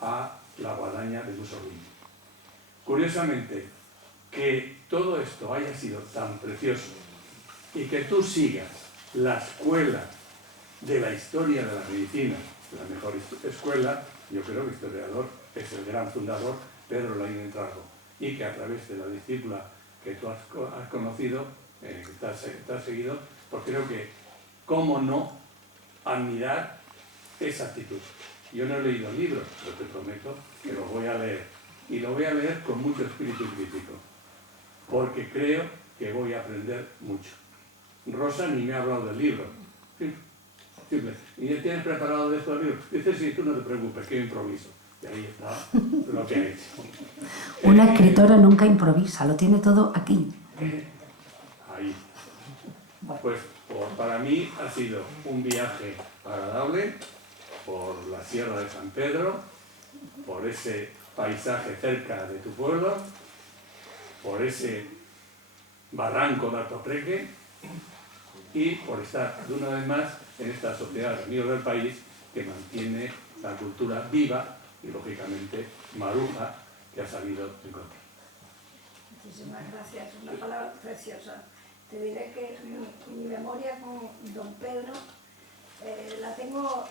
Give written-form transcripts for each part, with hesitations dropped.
a La guadaña de Mussolini. Curiosamente, que todo esto haya sido tan precioso y que tú sigas la escuela de la historia de la medicina, la mejor escuela, yo creo que historiador es el gran fundador, Pedro Laínez Trago, y que a través de la discípula que tú has conocido, que te has seguido, pues creo que cómo no admirar esa actitud. Yo no he leído el libro, pero te prometo que lo voy a leer. Y lo voy a leer con mucho espíritu crítico, porque creo que voy a aprender mucho. Rosa ni me ha hablado del libro. Simple. ¿Y ya tienes preparado de esto el libro? Dice, sí, tú no te preocupes, que yo improviso. Y ahí está lo que ha hecho. Una escritora nunca improvisa, lo tiene todo aquí. Ahí. Pues para mí ha sido un viaje agradable por la Sierra de San Pedro, por ese paisaje cerca de tu pueblo, por ese barranco de Atopreque y por estar de una vez más en esta sociedad de amigos del país que mantiene la cultura viva y lógicamente Maruja, que ha salido en contra. Muchísimas gracias, una palabra preciosa. Te diré que mi memoria con don Pedro la tengo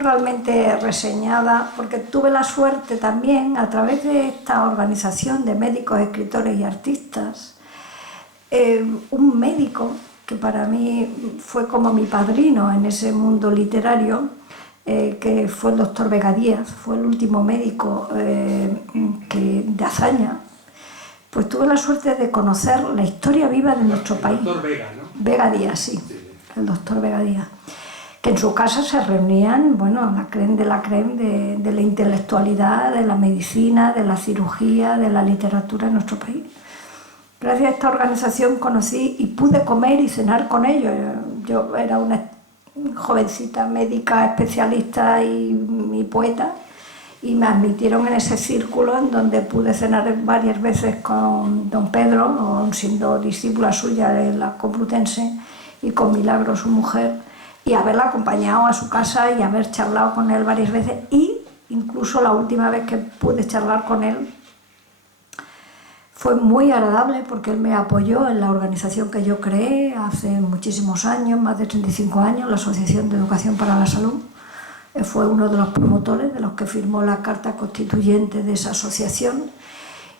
realmente reseñada, porque tuve la suerte también, a través de esta organización de médicos, escritores y artistas, un médico que para mí fue como mi padrino en ese mundo literario, que fue el doctor Vega Díaz, fue el último médico de Azaña. Pues tuve la suerte de conocer la historia viva de nuestro país. El doctor Vega, ¿no? Vega Díaz, sí, el doctor Vega Díaz. Que en su casa se reunían, bueno, la crème de la intelectualidad, de la medicina, de la cirugía, de la literatura en nuestro país. Gracias a esta organización conocí y pude comer y cenar con ellos. Yo era una jovencita médica, especialista y poeta, y me admitieron en ese círculo en donde pude cenar varias veces con don Pedro, aún siendo discípula suya de la Complutense, y con Milagro, su mujer, y haberla acompañado a su casa y haber charlado con él varias veces, y incluso la última vez que pude charlar con él fue muy agradable porque él me apoyó en la organización que yo creé hace muchísimos años, más de 35 años, la Asociación de Educación para la Salud. Fue uno de los promotores, de los que firmó la carta constituyente de esa asociación,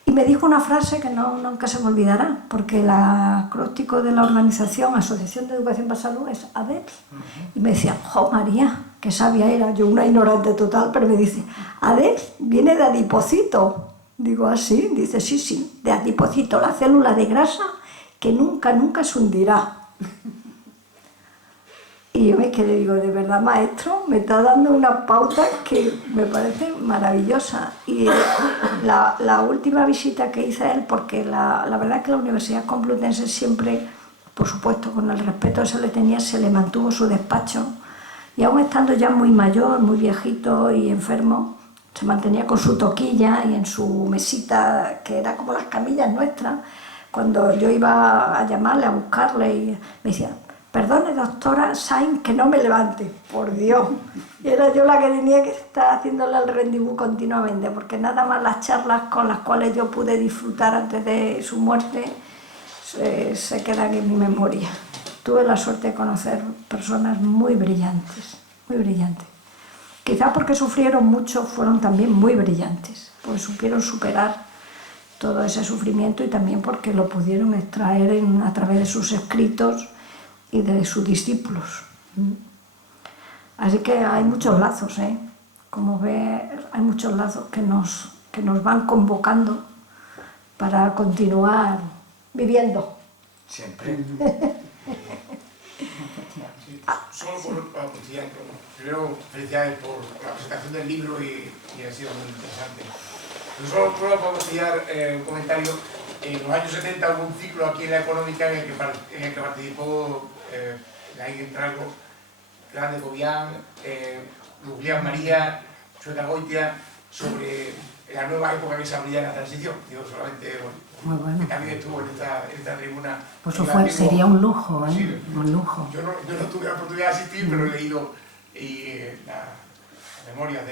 y me dijo una frase que nunca se me olvidará, porque el acróstico de la organización, Asociación de Educación para la Salud, es ADEPS, y me decía, ¡jo María! ¡Qué sabia era! Yo una ignorante total, pero me dice, ADEPS viene de adipocito. Digo, ¿ah, sí? Dice, sí, de adipocito, la célula de grasa que nunca se hundirá. Y yo me quedé, digo, de verdad, maestro, me está dando una pauta que me parece maravillosa. Y la última visita que hice a él, porque la verdad es que la Universidad Complutense siempre, por supuesto, con el respeto que se le tenía, se le mantuvo su despacho, y aún estando ya muy mayor, muy viejito y enfermo, se mantenía con su toquilla y en su mesita, que era como las camillas nuestras. Cuando yo iba a llamarle, a buscarle, y me decía, perdone doctora Sainz que no me levante, por Dios. Y era yo la que tenía que estar haciéndole el rendezvous continuamente, porque nada más las charlas con las cuales yo pude disfrutar antes de su muerte se quedan en mi memoria. Tuve la suerte de conocer personas muy brillantes, muy brillantes. Quizá porque sufrieron mucho, fueron también muy brillantes, pues supieron superar todo ese sufrimiento, y también porque lo pudieron extraer a través de sus escritos y de sus discípulos. Así que hay muchos lazos, como ve, hay muchos lazos que nos van convocando para continuar viviendo. Siempre. Solo para continuar, primero felicidades por la presentación del libro y ha sido muy interesante. Pero solo para continuar un comentario. En los años 70 hubo un ciclo aquí en la Económica en el que participó Laínez Trago, Grande Cobian, Julián María, Chueca Goitia, sobre la nueva época que se abría en la transición. Digo, solamente, bueno, que también estuvo en esta tribuna. Pues eso sería un lujo, sí, un lujo. Yo no tuve la oportunidad de asistir, pero he leído las memorias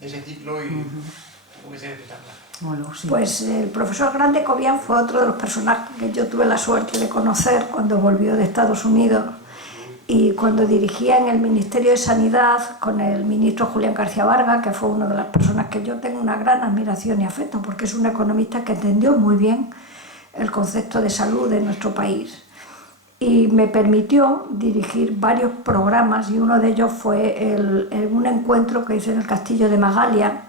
ese ciclo y como que se espectacular. Bueno, sí. Pues el profesor Grande Cobian fue otro de los personajes que yo tuve la suerte de conocer cuando volvió de Estados Unidos y cuando dirigía en el Ministerio de Sanidad con el ministro Julián García Vargas, que fue una de las personas que yo tengo una gran admiración y afecto, porque es un economista que entendió muy bien el concepto de salud de nuestro país. Y me permitió dirigir varios programas y uno de ellos fue un encuentro que hice en el Castillo de Magalia,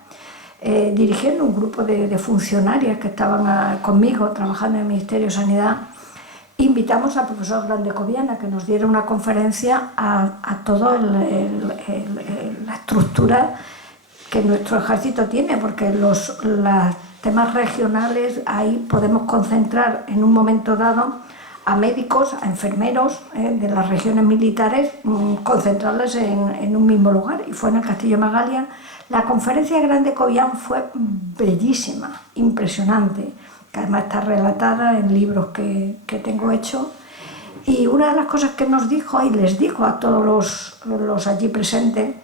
dirigiendo un grupo de funcionarias que estaban conmigo trabajando en el Ministerio de Sanidad. Invitamos al profesor Grande Cobian a que nos diera una conferencia a toda la estructura que nuestro ejército tiene, porque los temas regionales ahí podemos concentrar en un momento dado a médicos, a enfermeros de las regiones militares, concentrarles en un mismo lugar, y fue en el Castillo de Magalia. La conferencia de Grande Cobian fue bellísima, impresionante, que además está relatada en libros que tengo hechos, y una de las cosas que nos dijo, y les dijo a todos los allí presentes,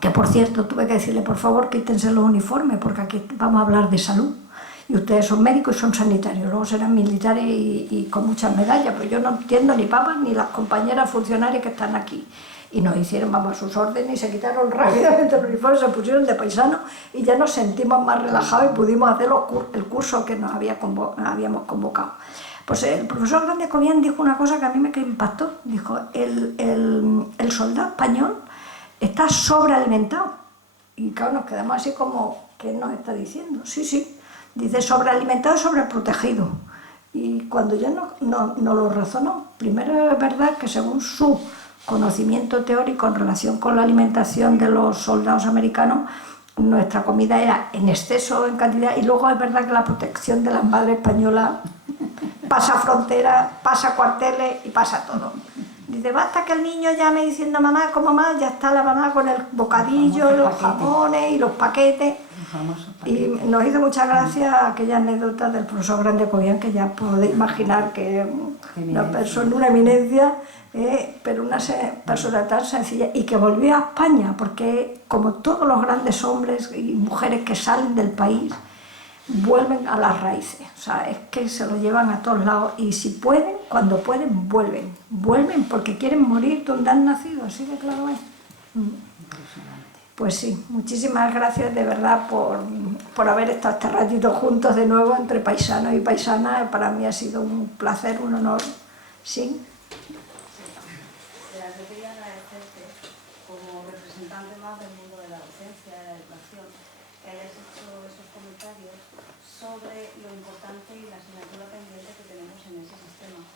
que por cierto tuve que decirle, por favor, quítense los uniformes, porque aquí vamos a hablar de salud, y ustedes son médicos y son sanitarios, luego serán militares y con muchas medallas, pero yo no entiendo ni papas ni las compañeras funcionarias que están aquí. Y nos hicieron, vamos, a sus órdenes, y se quitaron rápidamente los uniformes, se pusieron de paisanos y ya nos sentimos más relajados y pudimos hacer el curso que nos habíamos convocado. Pues el profesor Grande Cobian dijo una cosa que a mí me impactó. Dijo, el soldado español está sobrealimentado. Y claro, nos quedamos así como, ¿qué nos está diciendo? Sí, sí. Dice sobrealimentado y sobreprotegido. Y cuando yo no lo razonó, primero es verdad que según su conocimiento teórico en relación con la alimentación de los soldados americanos, nuestra comida era en exceso en cantidad, y luego es verdad que la protección de las madres españolas pasa fronteras, pasa cuarteles y pasa todo. Dice, basta que el niño llame diciendo mamá, como más, ya está la mamá con el bocadillo, los jamones y los paquetes. Y nos hizo mucha gracia aquella anécdota del profesor Grande Cobian, que ya podéis imaginar que una persona, una eminencia, pero una persona tan sencilla, y que volvió a España, porque como todos los grandes hombres y mujeres que salen del país, vuelven a las raíces, o sea, es que se lo llevan a todos lados, y si pueden, cuando pueden, vuelven porque quieren morir donde han nacido, así de claro es. Pues sí, muchísimas gracias de verdad por haber estado este ratito juntos de nuevo entre paisanos y paisanas. Para mí ha sido un placer, un honor. ¿Sí? Yo quería agradecerte como representante más del mundo de la docencia, de la educación, que hayas hecho esos comentarios sobre lo importante y la asignatura pendiente que tenemos en ese sistema.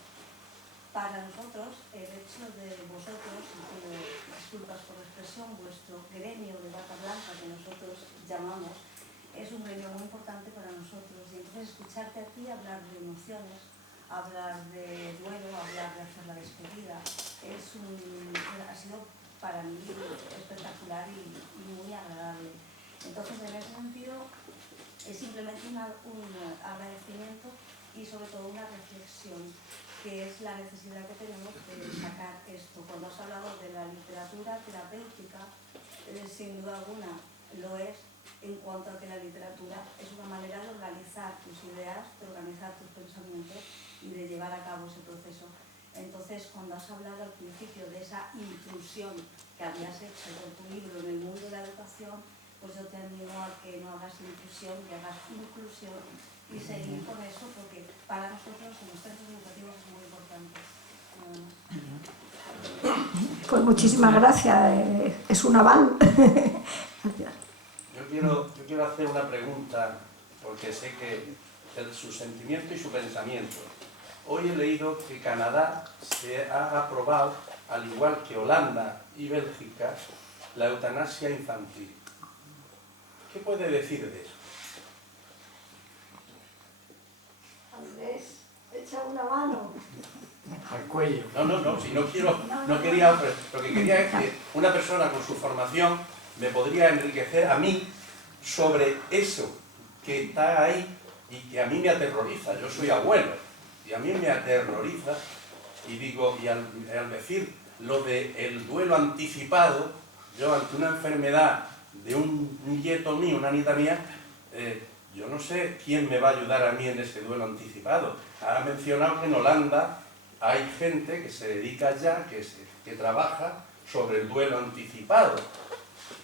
Para nosotros, el hecho de vosotros, y pido disculpas por la expresión, vuestro gremio de bata blanca, que nosotros llamamos, es un gremio muy importante para nosotros. Y entonces escucharte a ti hablar de emociones, hablar de duelo, hablar de hacer la despedida, ha sido para mí espectacular y muy agradable. Entonces, en ese sentido, es simplemente un agradecimiento y sobre todo una reflexión, que es la necesidad que tenemos de sacar esto. Cuando has hablado de la literatura terapéutica, sin duda alguna lo es, en cuanto a que la literatura es una manera de organizar tus ideas, de organizar tus pensamientos y de llevar a cabo ese proceso. Entonces, cuando has hablado al principio de esa inclusión que habías hecho con tu libro en el mundo de la educación, pues yo te animo a que no hagas inclusión, que hagas inclusión y seguir con eso, porque para nosotros en los centros educativos es muy importante. Pues muchísimas gracias, es un aval. Gracias. Yo quiero hacer una pregunta, porque sé que su sentimiento y su pensamiento. Hoy he leído que Canadá se ha aprobado, al igual que Holanda y Bélgica, la eutanasia infantil. ¿Qué puede decir de eso? Andrés, echa una mano. Al cuello. No, si no quiero, no quería, lo que quería es que una persona con su formación me podría enriquecer a mí sobre eso que está ahí y que a mí me aterroriza. Yo soy abuelo y a mí me aterroriza, y digo, y al decir lo del duelo anticipado, yo ante una enfermedad de un nieto mío, una nieta mía, yo no sé quién me va a ayudar a mí en ese duelo anticipado. Ha mencionado que en Holanda hay gente que se dedica ya, que trabaja sobre el duelo anticipado.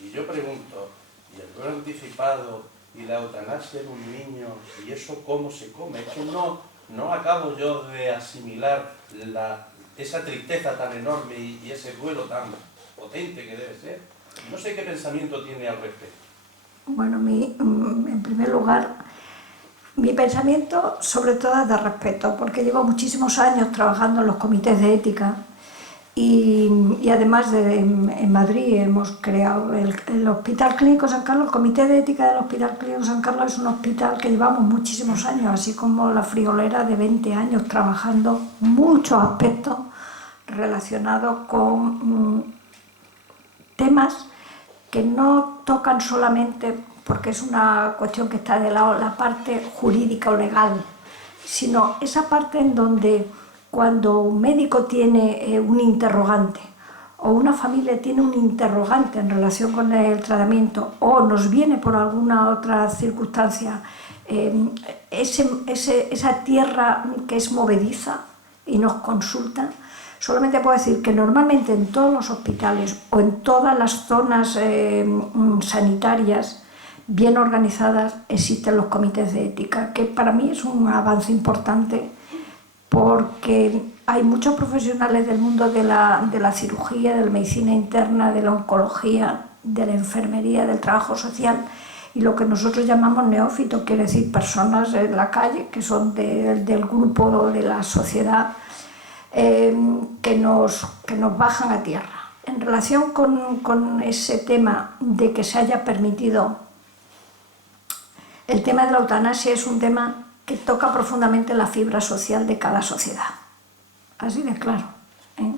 Y yo pregunto, ¿y el duelo anticipado y la eutanasia de un niño, y eso cómo se come? Es que no acabo yo de asimilar esa tristeza tan enorme y ese duelo tan potente que debe ser. No sé qué pensamiento tiene al respecto. Bueno, en primer lugar, mi pensamiento sobre todo es de respeto, porque llevo muchísimos años trabajando en los comités de ética y además en Madrid hemos creado el Hospital Clínico San Carlos. El Comité de Ética del Hospital Clínico San Carlos es un hospital que llevamos muchísimos años, así como la Friolera de 20 años trabajando muchos aspectos relacionados con temas que no tocan solamente, porque es una cuestión que está de lado, la parte jurídica o legal, sino esa parte en donde cuando un médico tiene un interrogante o una familia tiene un interrogante en relación con el tratamiento o nos viene por alguna otra circunstancia esa tierra que es movediza y nos consulta, solamente puedo decir que normalmente en todos los hospitales o en todas las zonas sanitarias bien organizadas existen los comités de ética, que para mí es un avance importante porque hay muchos profesionales del mundo de la cirugía, de la medicina interna, de la oncología, de la enfermería, del trabajo social y lo que nosotros llamamos neófitos, quiere decir personas en la calle que son del grupo de la sociedad que nos bajan a tierra. En relación con ese tema de que se haya permitido, el tema de la eutanasia es un tema que toca profundamente la fibra social de cada sociedad, así de claro, ¿eh?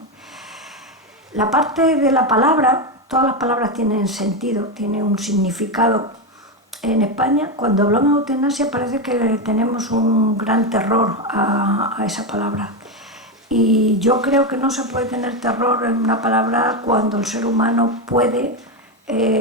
La parte de la palabra, todas las palabras tienen sentido, tienen un significado. En España, cuando hablamos de eutanasia, parece que tenemos un gran terror a esa palabra. Y yo creo que no se puede tener terror en una palabra cuando el ser humano puede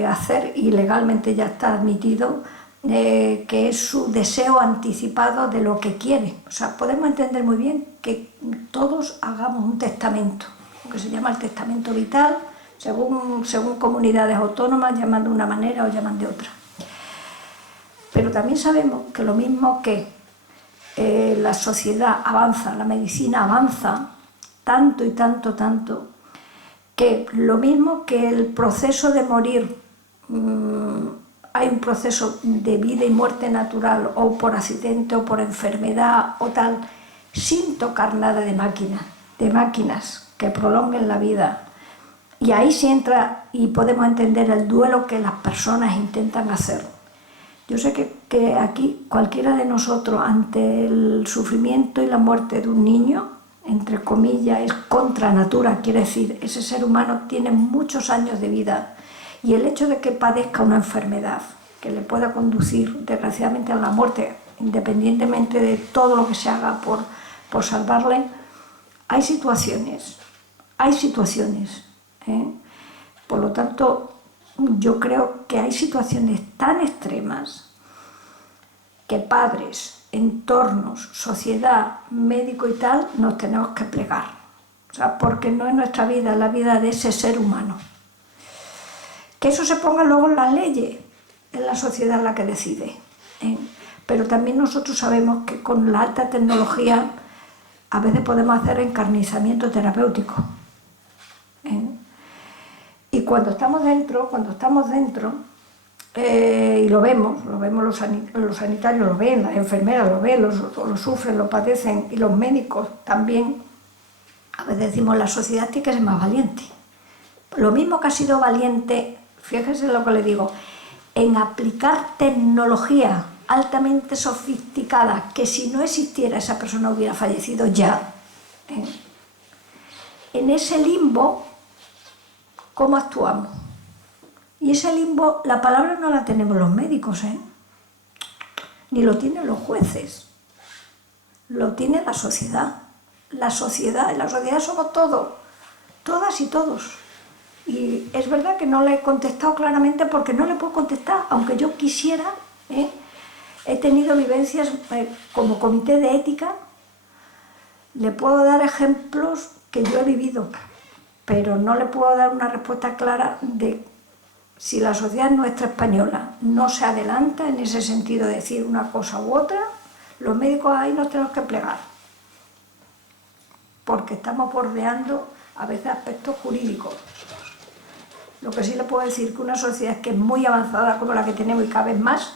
hacer, y legalmente ya está admitido, que es su deseo anticipado de lo que quiere. O sea, podemos entender muy bien que todos hagamos un testamento, que se llama el testamento vital, según comunidades autónomas llaman de una manera o llaman de otra. Pero también sabemos que lo mismo que la sociedad avanza, la medicina avanza, tanto y tanto, que lo mismo que el proceso de morir, hay un proceso de vida y muerte natural o por accidente o por enfermedad o tal, sin tocar nada de máquinas que prolonguen la vida. Y ahí sí entra y podemos entender el duelo que las personas intentan hacer. Yo sé que aquí cualquiera de nosotros ante el sufrimiento y la muerte de un niño, entre comillas, es contra natura, quiere decir, ese ser humano tiene muchos años de vida y el hecho de que padezca una enfermedad que le pueda conducir desgraciadamente a la muerte, independientemente de todo lo que se haga por salvarle, hay situaciones, ¿eh? Por lo tanto, yo creo que hay situaciones tan extremas que padres, entornos, sociedad, médico y tal, nos tenemos que plegar. O sea, porque no es nuestra vida, es la vida de ese ser humano. Que eso se ponga luego en las leyes, es la sociedad la que decide, ¿eh? Pero también nosotros sabemos que con la alta tecnología a veces podemos hacer encarnizamiento terapéutico, ¿eh? Y cuando estamos dentro, y lo vemos los sanitarios lo ven, las enfermeras lo ven, lo sufren, lo padecen, y los médicos también, a veces decimos, la sociedad tiene que ser más valiente. Lo mismo que ha sido valiente, fíjese lo que le digo, en aplicar tecnología altamente sofisticada, que si no existiera esa persona hubiera fallecido ya. En ese limbo, ¿cómo actuamos? Y ese limbo, la palabra no la tenemos los médicos, ni lo tienen los jueces, lo tiene la sociedad. La sociedad somos todos, todas y todos. Y es verdad que no le he contestado claramente porque no le puedo contestar, aunque yo quisiera. He tenido vivencias como comité de ética, le puedo dar ejemplos que yo he vivido, pero no le puedo dar una respuesta clara de si la sociedad nuestra española no se adelanta en ese sentido de decir una cosa u otra, los médicos ahí nos tenemos que plegar, porque estamos bordeando a veces aspectos jurídicos. Lo que sí le puedo decir que una sociedad que es muy avanzada como la que tenemos y cada vez más,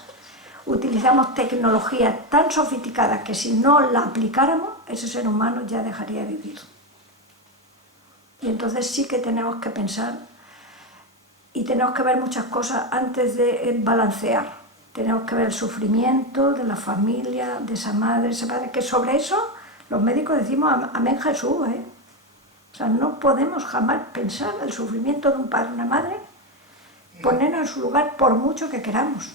utilizamos tecnologías tan sofisticadas que si no la aplicáramos, ese ser humano ya dejaría de vivir. Y entonces sí que tenemos que pensar y tenemos que ver muchas cosas antes de balancear. Tenemos que ver el sufrimiento de la familia, de esa madre, ese padre, que sobre eso los médicos decimos amén Jesús, O sea, no podemos jamás pensar el sufrimiento de un padre o una madre, ponernos en su lugar por mucho que queramos.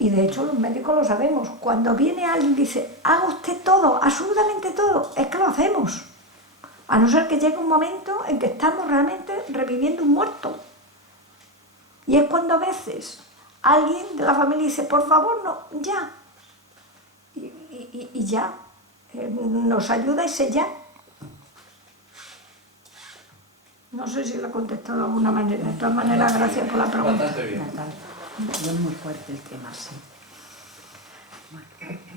Y de hecho los médicos lo sabemos. Cuando viene alguien y dice, haga usted todo, absolutamente todo, es que lo hacemos. A no ser que llegue un momento en que estamos realmente reviviendo un muerto. Y es cuando a veces alguien de la familia dice, por favor, no, ya. Y ya. Nos ayuda ese ya. No sé si lo he contestado de alguna manera. De todas maneras, gracias por la pregunta. Bastante bien. Es muy fuerte el tema, sí.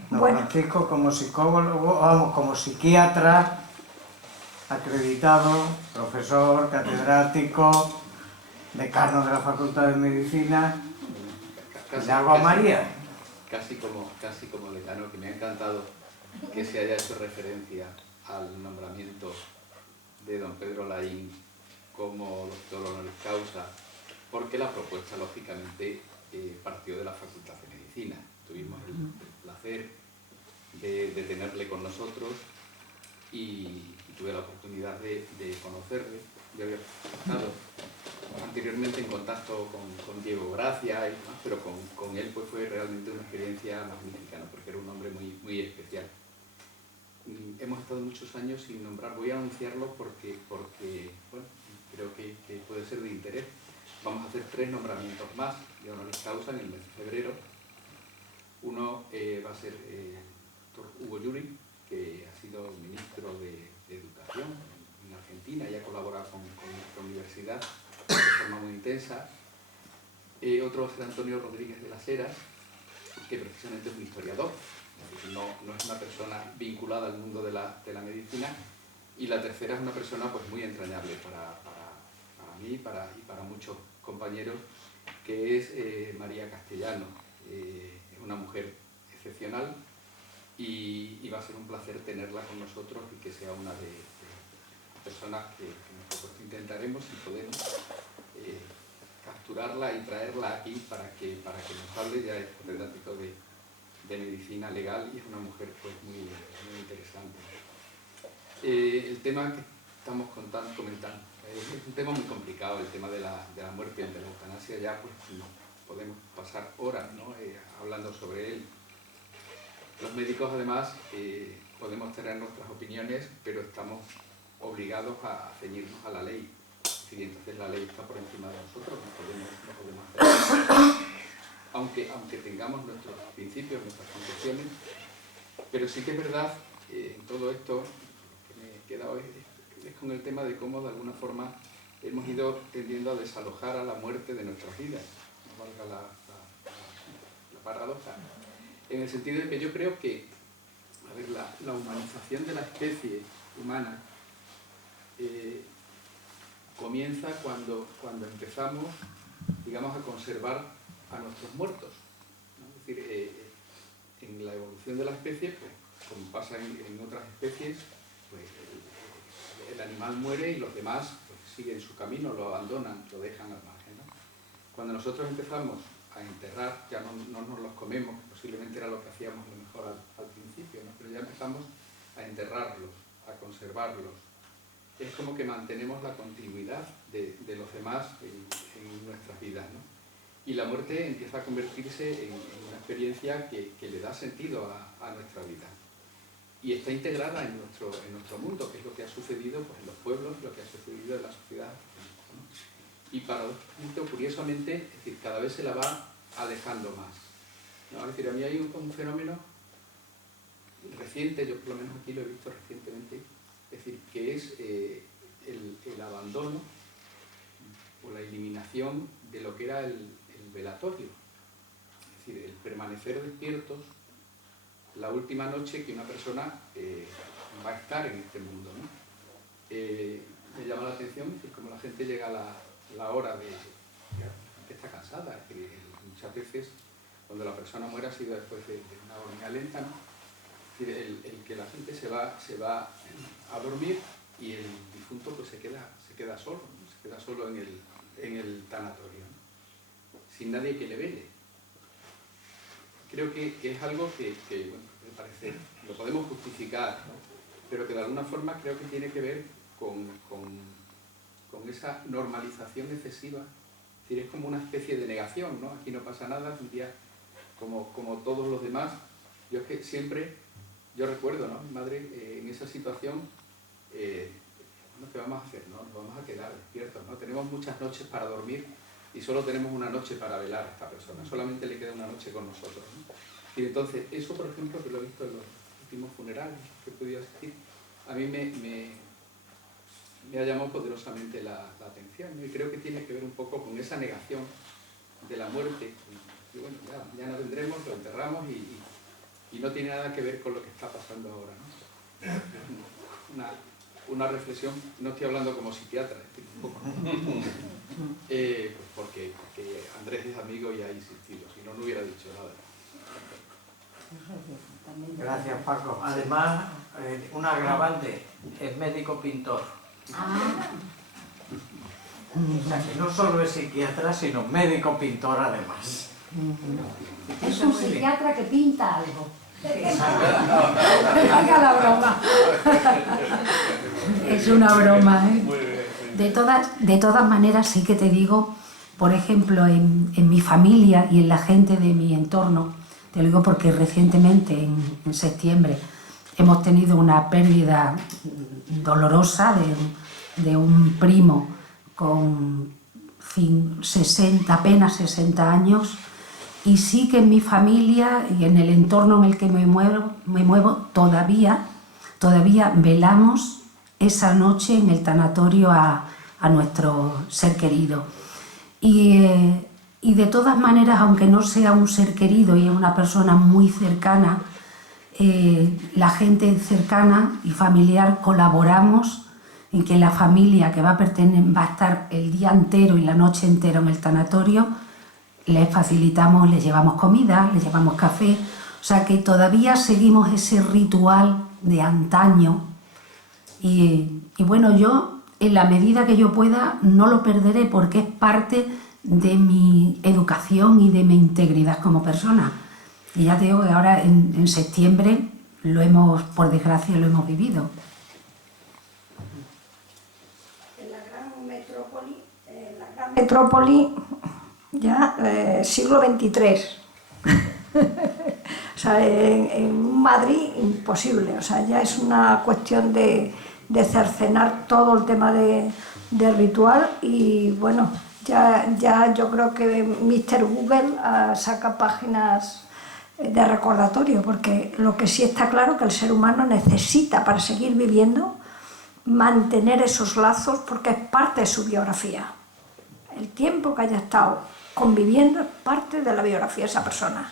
Don Bueno. Francisco, como psicólogo, vamos, como psiquiatra, acreditado, profesor, catedrático, decano de la Facultad de Medicina, ¿le hago a María? Casi como decano, que me ha encantado que se haya hecho referencia al nombramiento de don Pedro Laín como doctor honoris causa, porque la propuesta, lógicamente, partió de la Facultad de Medicina. Tuvimos el placer de tenerle con nosotros y tuve la oportunidad de conocerle. Yo había estado anteriormente en contacto con Diego Gracia y demás, pero con él pues fue realmente una experiencia magnífica, ¿no? Porque era un hombre muy, muy especial. Hemos estado muchos años sin nombrar, voy a anunciarlo porque bueno, creo que puede ser de interés. Vamos a hacer 3 nombramientos más de honoris causa en el mes de febrero. Uno va a ser el doctor Hugo Yuri, que ha sido ministro de Educación en Argentina y ha colaborado con nuestra universidad de forma muy intensa. Otro va a ser Antonio Rodríguez de las Heras, que precisamente es un historiador, no es una persona vinculada al mundo de la medicina. Y la tercera es una persona pues muy entrañable para mí y para muchos compañeros, que es María Castellano. Es una mujer excepcional y va a ser un placer tenerla con nosotros y que sea una de las personas que nosotros intentaremos, si podemos, capturarla y traerla aquí para que nos hable. Ya es catedrático de medicina legal y es una mujer pues muy, muy interesante. El tema que estamos comentando es un tema muy complicado, el tema de la muerte ante la eutanasia. Ya pues podemos pasar horas, ¿no? Hablando sobre él. Los médicos además podemos tener nuestras opiniones, pero estamos obligados a ceñirnos a la ley. Y entonces la ley está por encima de nosotros, no podemos hacer aunque tengamos nuestros principios, nuestras concepciones. Pero sí que es verdad, en todo esto, lo que me queda hoy es con el tema de cómo de alguna forma hemos ido tendiendo a desalojar a la muerte de nuestras vidas, no valga la paradoja, en el sentido de que yo creo que, a ver, la humanización de la especie humana comienza cuando empezamos, digamos, a conservar a nuestros muertos, ¿no? Es decir, en la evolución de la especie, pues, como pasa en otras especies, pues el animal muere y los demás pues, siguen su camino, lo abandonan, lo dejan al margen, ¿no? Cuando nosotros empezamos a enterrar, ya no nos los comemos, que posiblemente era lo que hacíamos a lo mejor al principio, ¿no? Pero ya empezamos a enterrarlos, a conservarlos. Es como que mantenemos la continuidad de los demás en nuestras vidas, ¿no? Y la muerte empieza a convertirse en una experiencia que le da sentido a nuestra vida. y está integrada en nuestro mundo, que es lo que ha sucedido pues, en los pueblos, lo que ha sucedido en la sociedad, ¿no? Y paradójicamente, curiosamente, es decir, cada vez se la va alejando más, ¿no? Es decir, a mí hay un fenómeno reciente, yo por lo menos aquí lo he visto recientemente, es decir, que es el abandono o la eliminación de lo que era el velatorio, es decir, el permanecer despiertos la última noche que una persona va a estar en este mundo, ¿no? Me llama la atención, es decir, como la gente llega a la hora que está cansada, es decir, muchas veces cuando la persona muere ha sido después de una agonía lenta, ¿no? Es decir, el que la gente se va a dormir y el difunto pues se queda solo, ¿no? Se queda solo en el tanatorio, ¿no? Sin nadie que le vele. Creo que es algo que bueno, me parece, lo podemos justificar, ¿no? Pero que de alguna forma creo que tiene que ver con esa normalización excesiva. Es decir, es como una especie de negación, ¿no? Aquí no pasa nada, es un día como todos los demás. Yo es que siempre, yo recuerdo, ¿no? Mi madre en esa situación, bueno, ¿qué vamos a hacer? ¿No? Nos vamos a quedar despiertos, ¿no? Tenemos muchas noches para dormir y solo tenemos una noche para velar a esta persona, solamente le queda una noche con nosotros, ¿no? Y entonces, eso por ejemplo, que lo he visto en los últimos funerales que he podido asistir, a mí me ha llamado poderosamente la atención, ¿no? Y creo que tiene que ver un poco con esa negación de la muerte, y bueno, ya no vendremos, lo enterramos y no tiene nada que ver con lo que está pasando ahora, ¿no? Una reflexión, no estoy hablando como psiquiatra, un poco, pues porque Andrés es amigo y ha insistido, si no, no hubiera dicho nada. Gracias, Paco. Además, un agravante, es médico pintor. O sea, que no solo es psiquiatra, sino médico pintor además. Es un psiquiatra que pinta algo. Haga la broma. Es una broma, ¿eh? De todas maneras, sí que te digo, por ejemplo, en mi familia y en la gente de mi entorno, te lo digo porque recientemente, en septiembre, hemos tenido una pérdida dolorosa de un primo con apenas 60 años, y sí que en mi familia y en el entorno en el que me muevo todavía velamos esa noche en el tanatorio a nuestro ser querido. Y de todas maneras, aunque no sea un ser querido y es una persona muy cercana, la gente cercana y familiar colaboramos en que la familia que va a estar el día entero y la noche entera en el tanatorio, les facilitamos, les llevamos comida, les llevamos café, o sea que todavía seguimos ese ritual de antaño y bueno, yo en la medida que yo pueda no lo perderé porque es parte de mi educación y de mi integridad como persona. Y ya te digo que ahora en septiembre por desgracia lo hemos vivido. En la gran metrópoli, ya siglo XXIII. O sea, en Madrid imposible, o sea, ya es una cuestión de cercenar todo el tema de ritual y bueno, ya yo creo que Mr. Google saca páginas de recordatorio, porque lo que sí está claro es que el ser humano necesita para seguir viviendo mantener esos lazos porque es parte de su biografía. El tiempo que haya estado conviviendo es parte de la biografía de esa persona.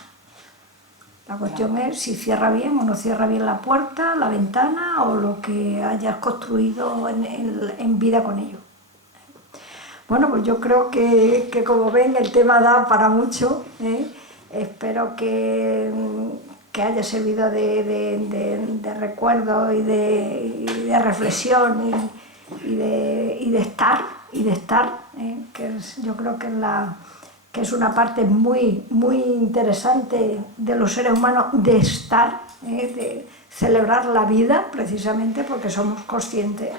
La cuestión es si cierra bien o no cierra bien la puerta, la ventana o lo que hayas construido en vida con ello. Bueno, pues yo creo que como ven el tema da para mucho, ¿eh? Espero que haya servido de recuerdo y de reflexión y de estar, que yo creo que es una parte muy, muy interesante de los seres humanos, de estar, de celebrar la vida, precisamente porque somos conscientes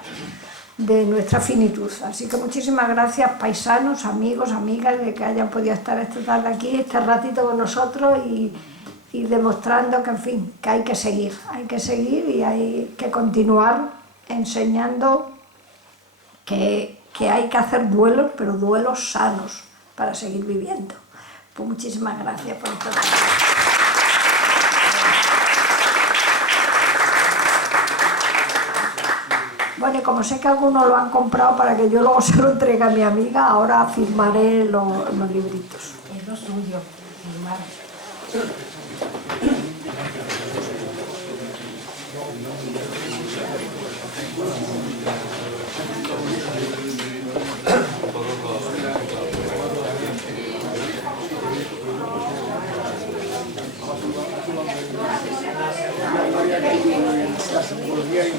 de nuestra finitud. Así que muchísimas gracias, paisanos, amigos, amigas, de que hayan podido estar esta tarde aquí, este ratito con nosotros y y demostrando que, en fin, que hay que seguir y hay que continuar enseñando que hay que hacer duelos, pero duelos sanos para seguir viviendo. Pues muchísimas gracias por estar aquí. Bueno, y como sé que algunos lo han comprado para que yo luego se lo entregue a mi amiga, ahora firmaré los libritos. Es lo suyo, firmar. La simbología y